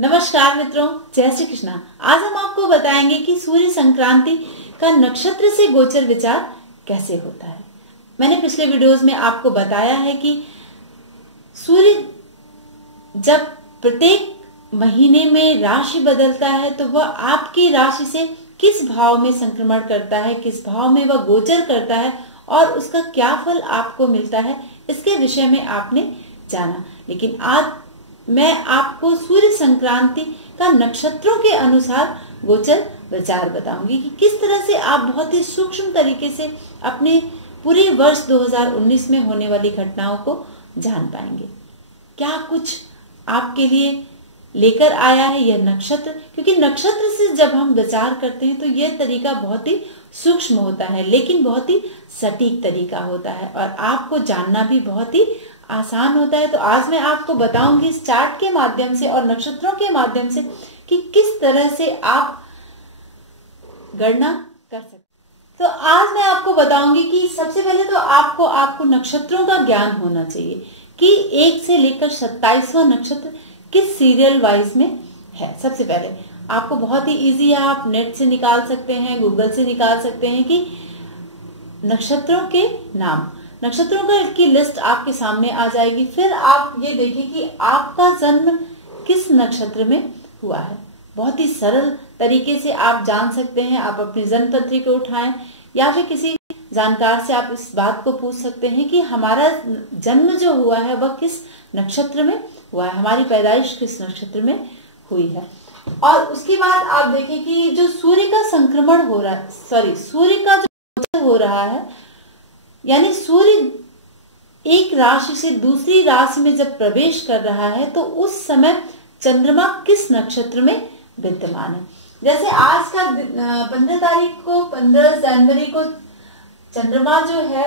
नमस्कार मित्रों, जय श्री कृष्णा। आज हम आपको बताएंगे कि सूर्य संक्रांति का नक्षत्र से गोचर विचार कैसे होता है। मैंने पिछले वीडियोस में आपको बताया है कि सूर्य जब प्रत्येक महीने में राशि बदलता है तो वह आपकी राशि से किस भाव में संक्रमण करता है, किस भाव में वह गोचर करता है और उसका क्या फल आपको मिलता है, इसके विषय में आपने जाना। लेकिन आज मैं आपको सूर्य संक्रांति का नक्षत्रों के अनुसार गोचर विचार बताऊंगी कि किस तरह से आप बहुत ही सूक्ष्म तरीके से अपने पूरे वर्ष 2019 में होने वाली घटनाओं को जान पाएंगे। क्या कुछ आपके लिए लेकर आया है यह नक्षत्र, क्योंकि नक्षत्र से जब हम विचार करते हैं तो यह तरीका बहुत ही सूक्ष्म होता है लेकिन बहुत ही सटीक तरीका होता है और आपको जानना भी बहुत ही आसान होता है। तो आज मैं आपको बताऊंगी इस चार्ट के माध्यम से और नक्षत्रों के माध्यम से कि किस तरह से आप गणना कर सकते। तो आज मैं आपको बताऊंगी कि सबसे पहले तो आपको नक्षत्रों का ज्ञान होना चाहिए कि 1 से लेकर 27वां नक्षत्र किस सीरियल वाइज में है। सबसे पहले आपको बहुत ही इजी है, आप नेट से निकाल सकते हैं, गूगल से निकाल सकते हैं कि नक्षत्रों के नाम, नक्षत्रों की लिस्ट आपके सामने आ जाएगी। फिर आप ये देखिए कि आपका जन्म किस नक्षत्र में हुआ है। बहुत ही सरल तरीके से आप जान सकते हैं। आप अपनी जन्म पत्रिका उठाएं या फिर किसी जानकार से आप इस बात को पूछ सकते हैं कि हमारा जन्म जो हुआ है वह किस नक्षत्र में हुआ है, हमारी पैदाइश किस नक्षत्र में हुई है। और उसके बाद आप देखें कि जो सूर्य का संक्रमण हो रहा है, सूर्य का जो हो रहा है, यानी सूर्य एक राशि से दूसरी राशि में जब प्रवेश कर रहा है तो उस समय चंद्रमा किस नक्षत्र में विद्यमान है। जैसे आज का 15 जनवरी को चंद्रमा जो है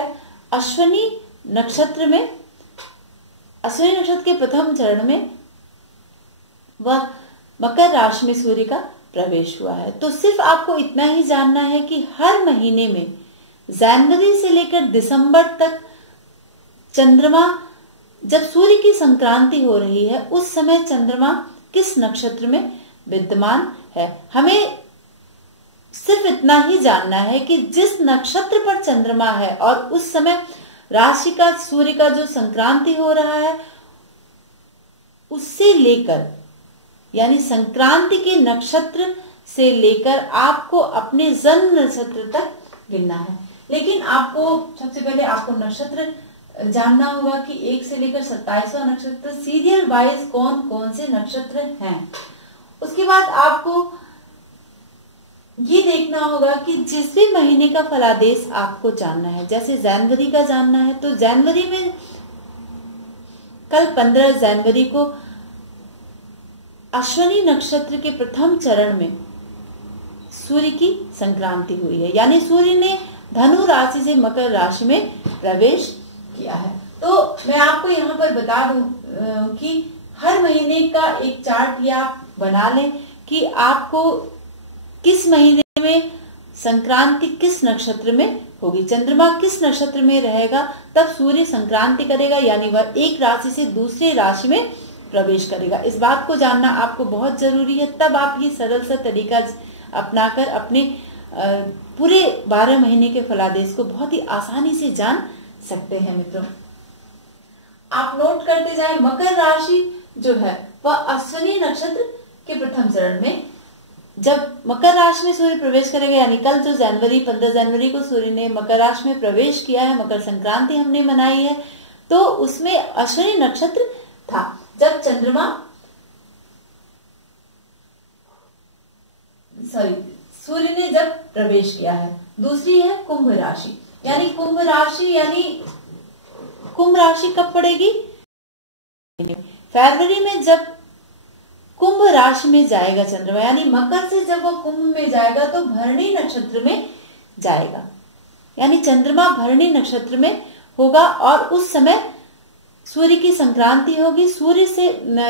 अश्विनी नक्षत्र में, अश्विनी नक्षत्र के प्रथम चरण में वह मकर राशि में सूर्य का प्रवेश हुआ है। तो सिर्फ आपको इतना ही जानना है कि हर महीने में जनवरी से लेकर दिसंबर तक चंद्रमा, जब सूर्य की संक्रांति हो रही है उस समय चंद्रमा किस नक्षत्र में विद्यमान है। हमें सिर्फ इतना ही जानना है कि जिस नक्षत्र पर चंद्रमा है और उस समय राशि का सूर्य का जो संक्रांति हो रहा है उससे लेकर, यानी संक्रांति के नक्षत्र से लेकर आपको अपने जन्म नक्षत्र तक गिनना है। लेकिन आपको सबसे पहले आपको नक्षत्र जानना होगा कि 1 से लेकर 27वां नक्षत्र सीरियल वाइज कौन कौन से नक्षत्र हैं। उसके बाद आपको ये देखना होगा कि जिस भी महीने का फलादेश आपको जानना है, जैसे जनवरी का जानना है तो जनवरी में कल 15 जनवरी को अश्विनी नक्षत्र के प्रथम चरण में सूर्य की संक्रांति हुई है, यानी सूर्य ने धनु राशि से मकर राशि में प्रवेश किया है। तो मैं आपको यहाँ पर बता दूं कि हर महीने का एक चार्ट या आप बना लें कि आपको किस महीने में संक्रांति किस नक्षत्र में होगी, चंद्रमा किस नक्षत्र में रहेगा, तब सूर्य संक्रांति करेगा, यानी वह एक राशि से दूसरी राशि में प्रवेश करेगा। इस बात को जानना आपको बहुत जरूरी है, तब आप ये सरल सा तरीका अपनाकर अपने पूरे 12 महीने के फलादेश को बहुत ही आसानी से जान सकते हैं। मित्रों, आप नोट करते जाएं, मकर राशि जो है वह अश्विनी नक्षत्र के प्रथम चरण में जब मकर राशि में सूर्य प्रवेश करेगा, यानी कल जो 15 जनवरी को सूर्य ने मकर राशि में प्रवेश किया है, मकर संक्रांति हमने मनाई है, तो उसमें अश्विनी नक्षत्र था जब सूर्य ने जब प्रवेश किया है। दूसरी है कुंभ राशि, यानी कुंभ राशि कब पड़ेगी, फरवरी में जब कुंभ राशि में जाएगा चंद्रमा, यानी मकर से जब वह कुंभ में जाएगा तो भरणी नक्षत्र में जाएगा, यानी चंद्रमा भरणी नक्षत्र में होगा और उस समय सूर्य की संक्रांति होगी, सूर्य से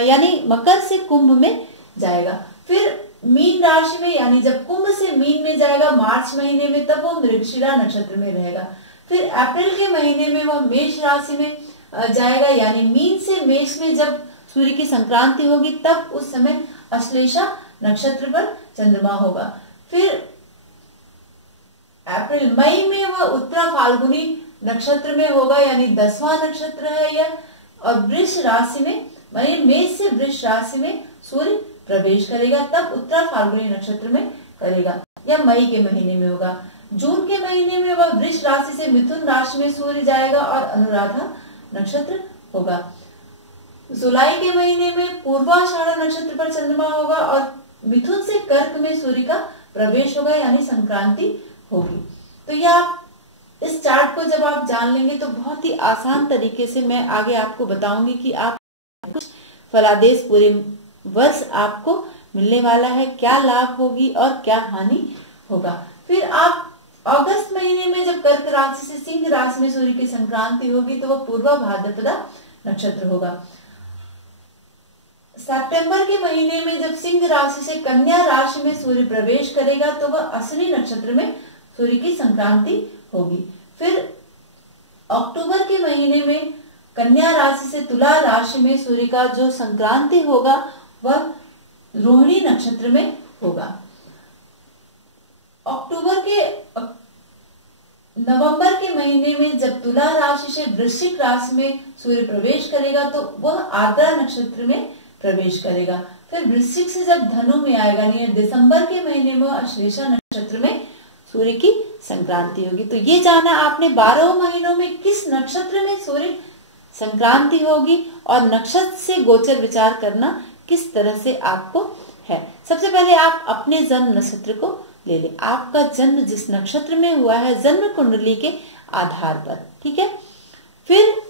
यानी मकर से कुंभ में जाएगा। फिर मीन राशि में, यानी जब कुंभ से मीन में जाएगा मार्च महीने में, तब वो मृगशिरा नक्षत्र में रहेगा। फिर अप्रैल के महीने में वह मेष राशि में जाएगा, यानी मीन से मेष में जब सूर्य की संक्रांति होगी तब उस समय अश्लेषा नक्षत्र पर चंद्रमा होगा। फिर अप्रैल मई में वह उत्तरा फाल्गुनी नक्षत्र में होगा, यानी 10वां नक्षत्र है यह। और वृष राशि में, यानी मेष से वृष राशि में सूर्य प्रवेश करेगा, तब उत्तरा फाल्गुनी नक्षत्र में करेगा। यह मई के महीने में होगा। जून के महीने में वह वृष राशि से मिथुन राशि में सूर्य जाएगा और अनुराधा नक्षत्र होगा। जुलाई के महीने में पूर्वाषाढ़ा नक्षत्र पर चंद्रमा होगा और मिथुन से कर्क में सूर्य का प्रवेश होगा, यानी संक्रांति होगी। तो यह आप इस चार्ट को जब आप जान लेंगे तो बहुत ही आसान तरीके से मैं आगे आपको बताऊंगी कि आप कुछ फलादेश पूरे वर्ष आपको मिलने वाला है, क्या लाभ होगी और क्या हानि होगा। फिर आप अगस्त महीने में जब कर्क राशि से सिंह राशि में सूर्य की संक्रांति होगी तो वह पूर्वा भाद्रपदा नक्षत्र होगा। सितंबर के महीने में जब सिंह राशि से कन्या राशि में सूर्य प्रवेश करेगा तो वह अश्विनी नक्षत्र में सूर्य की संक्रांति होगी। फिर अक्टूबर के महीने में कन्या राशि से तुला राशि में सूर्य का जो संक्रांति होगा वह रोहिणी नक्षत्र में होगा। नवंबर के महीने में जब तुला राशि से वृश्चिक राशि में सूर्य प्रवेश करेगा तो वह आर्द्रा नक्षत्र में प्रवेश करेगा। फिर वृश्चिक से जब धनु में आएगा, यानी दिसंबर के महीने में अश्लेषा नक्षत्र में सूर्य की संक्रांति होगी। तो ये जाना आपने 12 महीनों में किस नक्षत्र में सूर्य संक्रांति होगी और नक्षत्र से गोचर विचार करना किस तरह से आपको है। सबसे पहले आप अपने जन्म नक्षत्र को ले लें, आपका जन्म जिस नक्षत्र में हुआ है जन्म कुंडली के आधार पर, ठीक है। फिर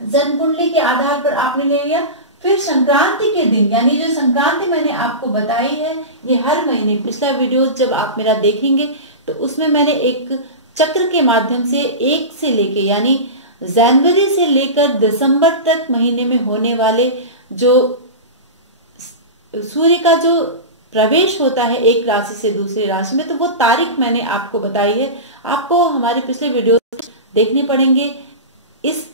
जन्म कुंडली के आधार पर आपने ले लिया। फिर संक्रांति के दिन, यानी जो संक्रांति मैंने आपको बताई है, ये हर महीने, पिछला वीडियो जब आप मेरा देखेंगे तो उसमें मैंने एक चक्र के माध्यम से 1 से लेके, यानी जनवरी से लेकर दिसंबर तक महीने में होने वाले जो सूर्य का जो प्रवेश होता है एक राशि से दूसरी राशि में, तो वो तारीख मैंने आपको बताई है। आपको हमारे पिछले वीडियो देखने पड़ेंगे इस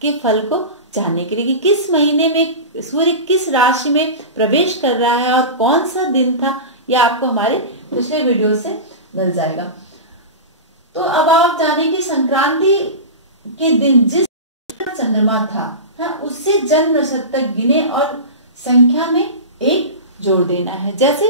के फल को जानने के लिए कि किस महीने में सूर्य किस राशि में प्रवेश कर रहा है और कौन सा दिन था, यह आपको हमारे पिछले वीडियो से मिल जाएगा। तो अब आप जाने कि संक्रांति के दिन जिस चंद्रमा था, हाँ, उससे जन्म नक्षत्र तक गिने और संख्या में 1 जोड़ देना है। जैसे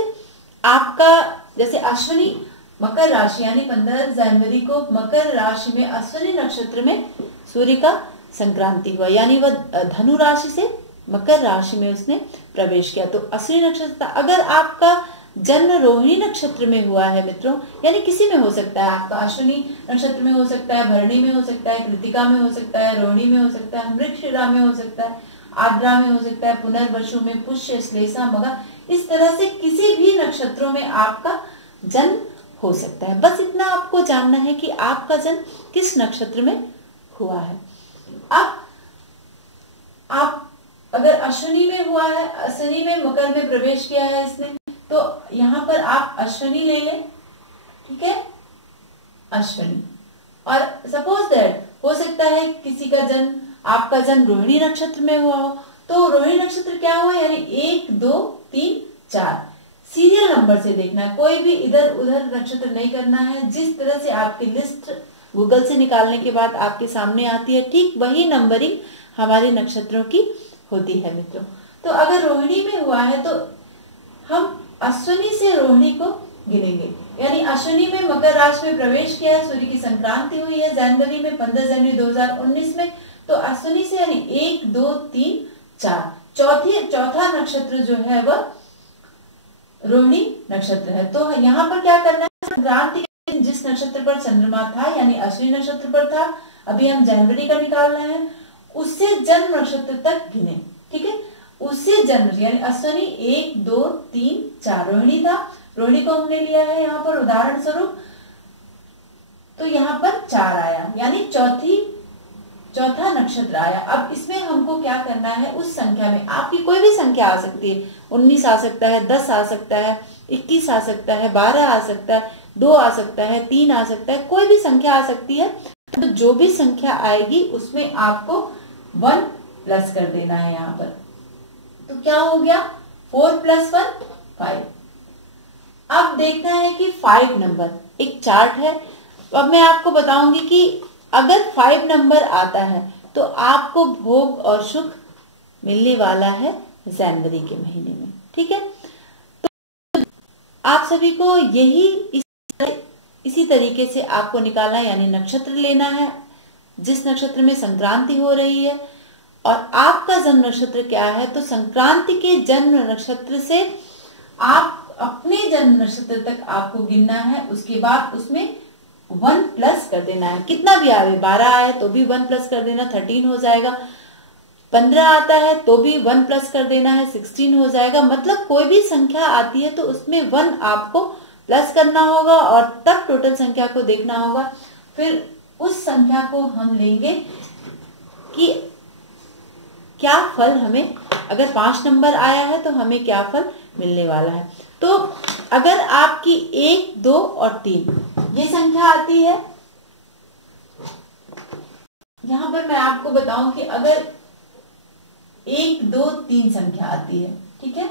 अश्विनी मकर राशि, यानी 15 जनवरी को मकर राशि में अश्विनी नक्षत्र में सूर्य का संक्रांति हुआ, यानी वह धनु राशि से मकर राशि में उसने प्रवेश किया, तो अश्विनी नक्षत्र। अगर आपका जन्म रोहिणी नक्षत्र में हुआ है मित्रों, यानी किसी में हो सकता है, आपका अश्विनी नक्षत्र में हो सकता है, भरणी में हो सकता है, कृतिका में हो सकता है, रोहिणी में हो सकता है, मृगशिरा में हो सकता है, आर्द्रा में हो सकता है, पुनर्वसु में, पुष्य, श्लेषा, मघा, इस तरह से किसी भी नक्षत्रों में आपका जन्म हो सकता है। बस इतना आपको जानना है कि आपका जन्म किस नक्षत्र में हुआ है। अब आप अगर अश्विनी में हुआ है, अश्विनी में मकर में प्रवेश किया है इसने, तो यहाँ पर आप अश्विनी ले लें, ठीक है, अश्विनी। और सपोज दैट हो सकता है किसी का जन्म, आपका जन्म रोहिणी नक्षत्र में हुआ हो, तो रोहिणी नक्षत्र क्या हुआ, यानी 1 2 3 4 सीरियल नंबर से देखना है, कोई भी इधर उधर नक्षत्र नहीं करना है। जिस तरह से आपकी लिस्ट गूगल से निकालने के बाद आपके सामने आती है, ठीक वही नंबरिंग हमारे नक्षत्रों की होती है मित्रों। तो अगर रोहिणी में हुआ है तो हम अश्विनी से रोहिणी को गिनेंगे, यानी अश्विनी में मकर राशि में प्रवेश किया है, सूर्य की संक्रांति हुई है जनवरी में 15 जनवरी 2019 में, तो अश्विनी से यानी 1 2 3 4 चौथा नक्षत्र जो है वह रोहिणी नक्षत्र है। तो यहाँ पर क्या करना है, संक्रांति के दिन जिस नक्षत्र पर चंद्रमा था, यानी अश्विनी नक्षत्र पर था, अभी हम जनवरी का निकाल रहे हैं, उससे जन्म नक्षत्र तक गिने, ठीक है, उससे जन्म, यानी अश्विनी 1 2 3 4 रोहिणी था, रोहिणी को हमने लिया है यहाँ पर उदाहरण स्वरूप, तो यहाँ पर 4 आया, यानी चौथा नक्षत्र आया। अब इसमें हमको क्या करना है, उस संख्या में आपकी कोई भी संख्या आ सकती है, 19 आ सकता है, 10 आ सकता है, 21 आ सकता है, 12 आ सकता है, 2 आ सकता है, 3 आ सकता है, कोई भी संख्या आ सकती है। तो जो भी संख्या आएगी उसमें आपको 1 प्लस कर देना है यहाँ पर। तो क्या हो गया, 4 + 1 5। अब देखना है कि 5 नंबर, एक चार्ट है। अब मैं आपको बताऊंगी कि अगर 5 नंबर आता है तो आपको भोग और सुख मिलने वाला है जनवरी के महीने में। ठीक है, तो आप सभी को यही इसी तरीके से आपको निकालना है, यानी नक्षत्र लेना है जिस नक्षत्र में संक्रांति हो रही है और आपका जन्म नक्षत्र क्या है। तो संक्रांति के जन्म नक्षत्र से आप अपने जन्म नक्षत्र तक आपको गिनना है। उसके बाद उसमें 1 प्लस कर देना है, कितना भी आए, 12 आए तो भी 1 प्लस कर देना, 13 हो जाएगा। 15 आता है तो भी 1 प्लस कर देना है, 16 हो जाएगा। मतलब कोई भी संख्या आती है तो उसमें 1 आपको प्लस करना होगा और तब टोटल संख्या को देखना होगा। फिर उस संख्या को हम लेंगे कि क्या फल हमें, अगर 5 नंबर आया है तो हमें क्या फल मिलने वाला है। तो अगर आपकी 1, 2 और 3 ये संख्या आती है, यहां पर मैं आपको बताऊं कि अगर 1, 2, 3 संख्या आती है, ठीक है,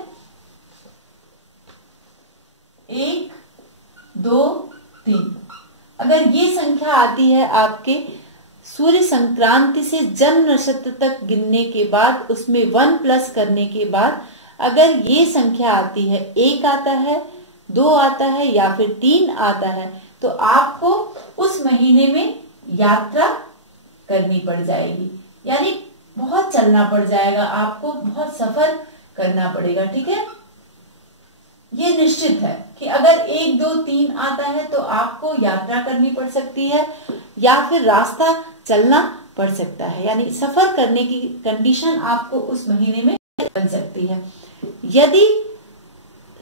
1, 2, 3, अगर ये संख्या आती है आपके सूर्य संक्रांति से जन्म नक्षत्र तक गिनने के बाद उसमें 1 प्लस करने के बाद अगर ये संख्या आती है, 1 आता है, 2 आता है या फिर 3 आता है, तो आपको उस महीने में यात्रा करनी पड़ जाएगी, यानी बहुत चलना पड़ जाएगा, आपको बहुत सफर करना पड़ेगा। ठीक है, ये निश्चित है कि अगर 1, 2, 3 आता है तो आपको यात्रा करनी पड़ सकती है या फिर रास्ता चलना पड़ सकता है, यानी सफर करने की कंडीशन आपको उस महीने में बन सकती है। यदि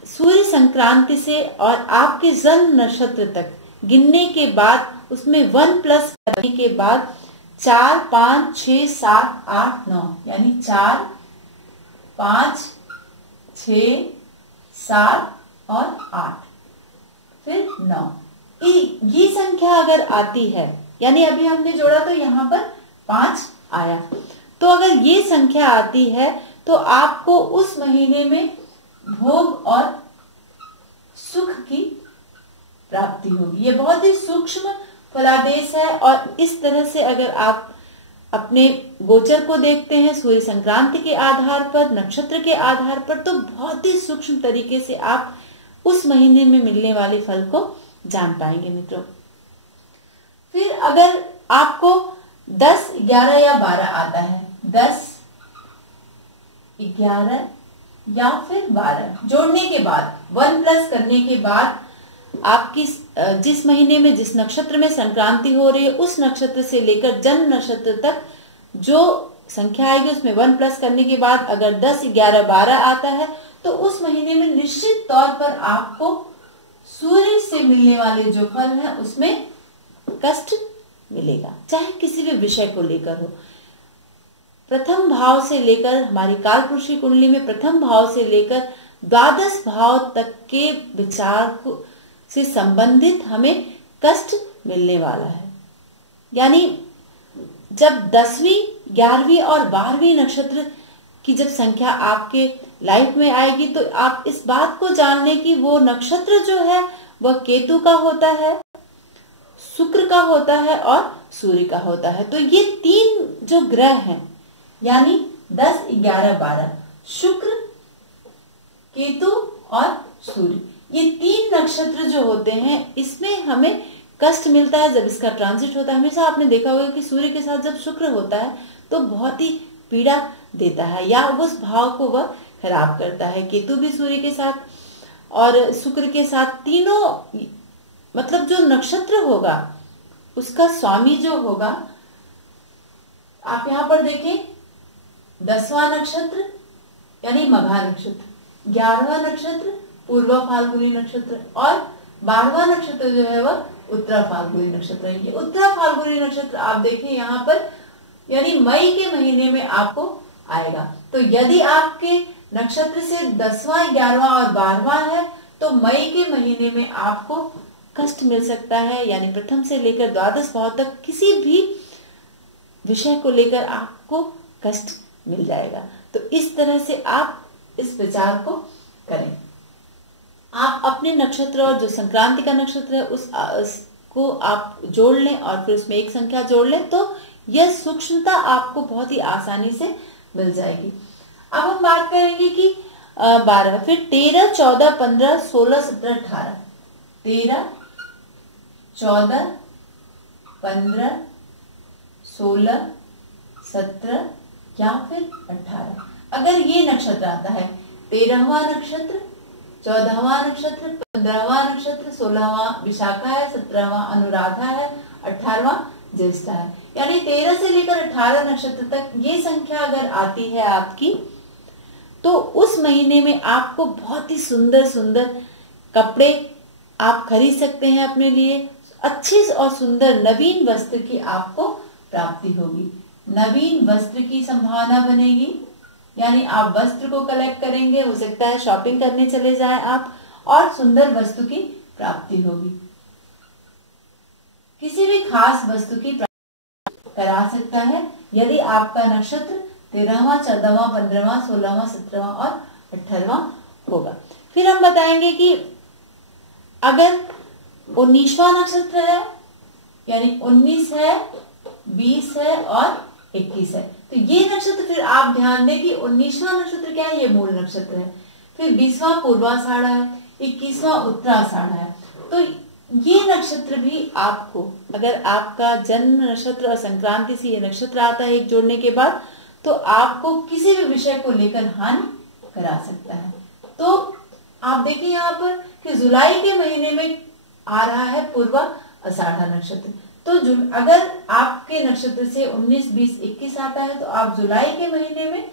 सूर्य संक्रांति से और आपके जन्म नक्षत्र तक गिनने के बाद उसमें 1 प्लस करने के बाद 4, 5, 6, 7, 8, 9, यानी 4, 5, 6, 7 और 8, फिर 9, ये संख्या अगर आती है, यानी अभी हमने जोड़ा तो यहाँ पर 5 आया, तो अगर ये संख्या आती है तो आपको उस महीने में भोग और सुख की प्राप्ति होगी। ये बहुत ही सूक्ष्म फलादेश है और इस तरह से अगर आप अपने गोचर को देखते हैं सूर्य संक्रांति के आधार पर, नक्षत्र के आधार पर, तो बहुत ही सूक्ष्म तरीके से आप उस महीने में मिलने वाले फल को जान पाएंगे मित्रों। फिर अगर आपको 10, 11 या 12 आता है, 10, 11 या फिर 12 जोड़ने के बाद 1 प्लस करने के बाद आपकी जिस महीने में जिस नक्षत्र में संक्रांति हो रही है उस नक्षत्र से लेकर जन्म नक्षत्र तक जो संख्या आएगी उसमें 1 प्लस करने के बाद अगर 10, 11, 12 आता है तो उस महीने में निश्चित तौर पर आपको सूर्य से मिलने वाले जो फल है उसमें कष्ट मिलेगा, चाहे किसी भी विषय को लेकर हो। प्रथम भाव से लेकर हमारी कालपुरुषी कुंडली में प्रथम भाव से लेकर 12 भाव तक के विचार को से संबंधित हमें कष्ट मिलने वाला है। यानी जब 10वीं, 11वीं और 12वीं नक्षत्र की जब संख्या आपके लाइफ में आएगी तो आप इस बात को जान लें कि वो नक्षत्र जो है वह केतु का होता है, शुक्र का होता है और सूर्य का होता है। तो ये 3 जो ग्रह हैं, यानी 10, 11, 12, शुक्र, केतु और सूर्य, ये 3 नक्षत्र जो होते हैं इसमें हमें कष्ट मिलता है जब इसका ट्रांजिट होता है। हमेशा आपने देखा होगा कि सूर्य के साथ जब शुक्र होता है तो बहुत ही पीड़ा देता है या उस भाव को वह खराब करता है। केतु भी सूर्य के साथ और शुक्र के साथ, तीनों मतलब जो नक्षत्र होगा उसका स्वामी जो होगा, आप यहाँ पर देखें 10वां नक्षत्र यानी मघा नक्षत्र, 11वां नक्षत्र पूर्वा फाल्गुनी नक्षत्र और 12वां नक्षत्र जो है वह उत्तरा फाल्गुनी नक्षत्र है। ये उत्तरा फाल्गुनी नक्षत्र आप देखें यहाँ पर, यानी मई के महीने में आपको आएगा। तो यदि आपके नक्षत्र से 10वां, 11वां और 12वां है तो मई के महीने में आपको कष्ट मिल सकता है, यानी प्रथम से लेकर 12 भाव तक किसी भी विषय को लेकर आपको कष्ट मिल जाएगा। तो इस तरह से आप इस विचार को करें। आप अपने नक्षत्र और जो संक्रांति का नक्षत्र है उसको आप जोड़ लें और फिर उसमें एक संख्या जोड़ लें, तो यह सूक्ष्मता आपको बहुत ही आसानी से मिल जाएगी। अब हम बात करेंगे कि 12, फिर 13, 14, 15, 16, 17, 18। 13, 14, 15, 16, 17 या फिर 18। अगर ये नक्षत्र आता है, 13वां नक्षत्र, 14वां नक्षत्र, 15वां नक्षत्र, 16वां विशाखा है, 17वां अनुराधा है, 18वां ज्येष्ठा है, यानी 13 से लेकर 18 नक्षत्र तक ये संख्या अगर आती है आपकी, तो उस महीने में आपको बहुत ही सुंदर सुंदर कपड़े आप खरीद सकते हैं अपने लिए। अच्छे और सुंदर नवीन वस्त्र की आपको प्राप्ति होगी, नवीन वस्त्र की संभावना बनेगी, यानी आप वस्त्र को कलेक्ट करेंगे, हो सकता है शॉपिंग करने चले जाएं आप, और सुंदर वस्तु की प्राप्ति होगी। किसी भी खास वस्तु की प्राप्ति करा सकता है यदि आपका नक्षत्र 13वां, 14वां, 15वां, 16वां, 17वां और 18वां होगा। फिर हम बताएंगे कि अगर 19वां नक्षत्र है, यानी 19 है, 20 है और 21 है, तो ये नक्षत्र फिर आप ध्यान दें कि 19वां नक्षत्र क्या है, ये मूल नक्षत्र है। फिर 20वां पूर्वाषाढ़ा है, 21वां उत्तराषाढ़ा है। तो ये नक्षत्र भी आपको, अगर आपका जन्म नक्षत्र और संक्रांति से ये नक्षत्र आता है एक जोड़ने के बाद, तो आपको किसी भी विषय को लेकर हानि करा सकता है। तो आप देखिए यहाँ पर कि जुलाई के महीने में आ रहा है पूर्वा आषाढ़ा नक्षत्र, तो अगर आपके नक्षत्र से 19, 20, 21 आता है, तो आप जुलाई के महीने में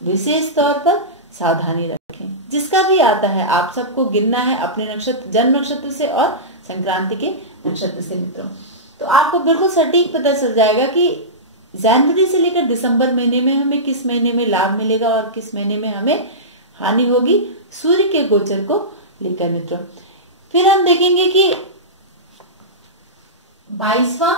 विशेष तौर पर सावधानी रखें। जिसका भी आता है आप सबको गिनना है अपने नक्षत्र, जन्म नक्षत्र से और संक्रांति के नक्षत्र से मित्रों। तो आपको बिल्कुल सटीक पता चल जाएगा कि जनवरी से लेकर दिसंबर महीने में हमें किस महीने में लाभ मिलेगा और किस महीने में हमें हानि होगी, सूर्य के गोचर को लेकर मित्रों। फिर हम देखेंगे कि 22वां,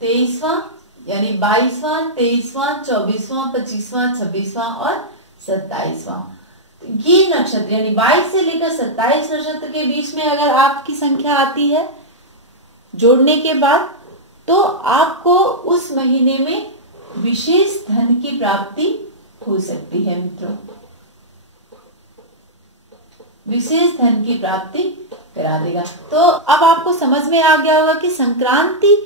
23वां, यानी 22वां, 23वां, 24वां, 25वां, 26वां और 27वां, तो ये नक्षत्र यानी 22 से लेकर 27 नक्षत्र के बीच में अगर आपकी संख्या आती है जोड़ने के बाद, तो आपको उस महीने में विशेष धन की प्राप्ति हो सकती है मित्रों, विशेष धन की प्राप्ति करा देगा। तो अब आपको समझ में आ गया होगा कि संक्रांति,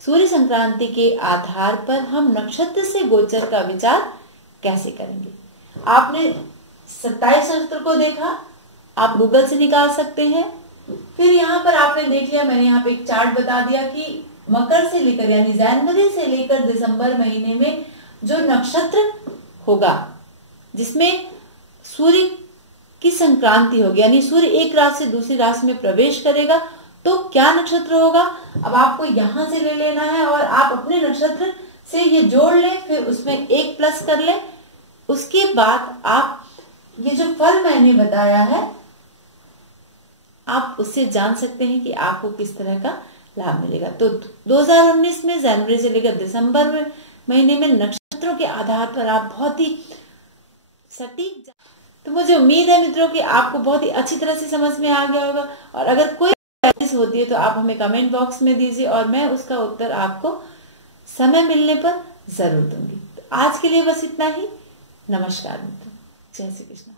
सूर्य संक्रांति के आधार पर हम नक्षत्र से गोचर का विचार कैसे करेंगे। आपने 27 नक्षत्र को देखा, आप गूगल से निकाल सकते हैं। फिर यहाँ पर आपने देख लिया, मैंने यहाँ पे एक चार्ट बता दिया कि मकर से लेकर यानी जनवरी से लेकर दिसंबर महीने में जो नक्षत्र होगा जिसमें सूर्य की संक्रांति होगी, यानी सूर्य एक राशि से दूसरी राशि में प्रवेश करेगा, तो क्या नक्षत्र होगा। अब आपको यहां से ले लेना है और आप अपने नक्षत्र से ये जोड़ लें, फिर उसमें 1 प्लस कर लें। उसके बाद आप ये जो फल मैंने बताया है, आप उससे जान सकते हैं कि आपको किस तरह का लाभ मिलेगा। तो 2019 में जनवरी से लेकर दिसंबर महीने में नक्षत्रों के आधार पर आप बहुत ही सटीक, तो मुझे उम्मीद है मित्रों कि आपको बहुत ही अच्छी तरह से समझ में आ गया होगा। और अगर कोई होती है तो आप हमें कमेंट बॉक्स में दीजिए और मैं उसका उत्तर आपको समय मिलने पर जरूर दूंगी। तो आज के लिए बस इतना ही। नमस्कार मित्रों, जय श्री कृष्ण।